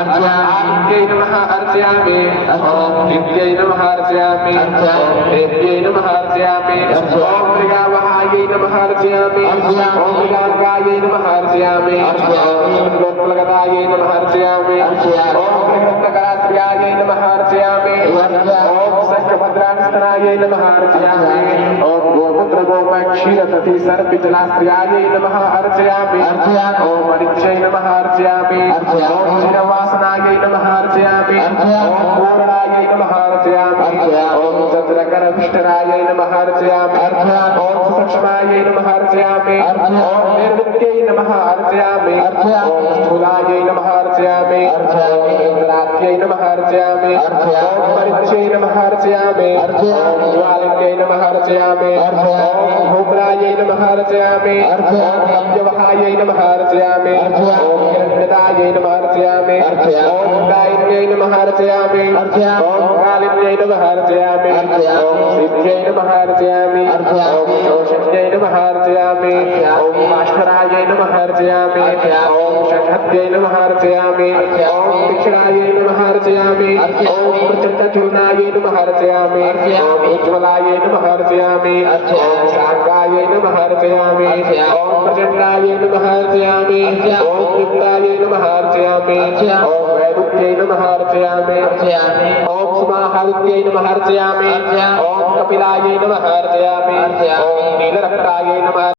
आदित्यै नमः अर्चयामि ॐ नित्यै नमः अर्चयामि ॐ देव्यै नमः अर्चयामि ॐ मृगावहायै नमः अर्चयामि ॐ मृगार्कायै नमः अर्चयामि ॐ लोकलगदायै नमः अर्चयामि ॐ बृहत्नगराश्रयायै नमः अर्चयामि ॐ शङ्खभद्रांस्तनायै नमः अर्चयामि ॐ गोमूत्रगोमक्षीरसती सर्पितलाश्रयायै नमः अर्चयामि ॐ मणिज्यै नमः अर्चयामि ॐ चिरवासनायै नमः अर्चयामि ॐ पूर्णायै नमः अर्चयामि ॐ चन्द्रकरविष्टरायै नमः अर्चयामि ॐ सुषमायै नमः अर्चयामि ॐ निर्विद्यै नमः अर्चयामि ॐ स्थूलायै नमः अर्चयामि ॐ इन्द्रात्यै नमः अर्चयामि ॐ परिच्यै नमः अर्चयामि ॐ ज्वालिन्यै नमः अर्चयामि ॐ भूम्रायै नमः अर्चयामि ॐ अव्यवहायै नमः अर्चयामि ॐ हिरण्यदायै नमः अर्चयामि ॐ गायन्यै नमः अर्चयामि ॐ कालिन्यै नमः अर्चयामि ॐ सिद्ध्यै नमः अर्चयामि ॐ शोषण्यै नमः अर्चयामि ॐ काष्ठरायै नमः अर्चयामि ॐ शङ्खद्यै नमः अर्चयामि ॐ तीक्ष्णायै नमः अर्चयामि ॐ प्रचण्डचूर्णायै नमः अर्चयामि ॐ उज्ज्वलायै नमः अर्चयामि ॐ शाङ्गायै नमः अर्चयामि ॐ प्रचण्डायै नमः अर्चयामि ॐ युक्तायै नमः अर्चयामि ॐ वैरुध्यै नमः अर्चयामि ॐ सुमाहारुध्यै नमः अर्चयामि ॐ कपिलायै नमः अर्चयामि ॐ नीलरक्तायै नमः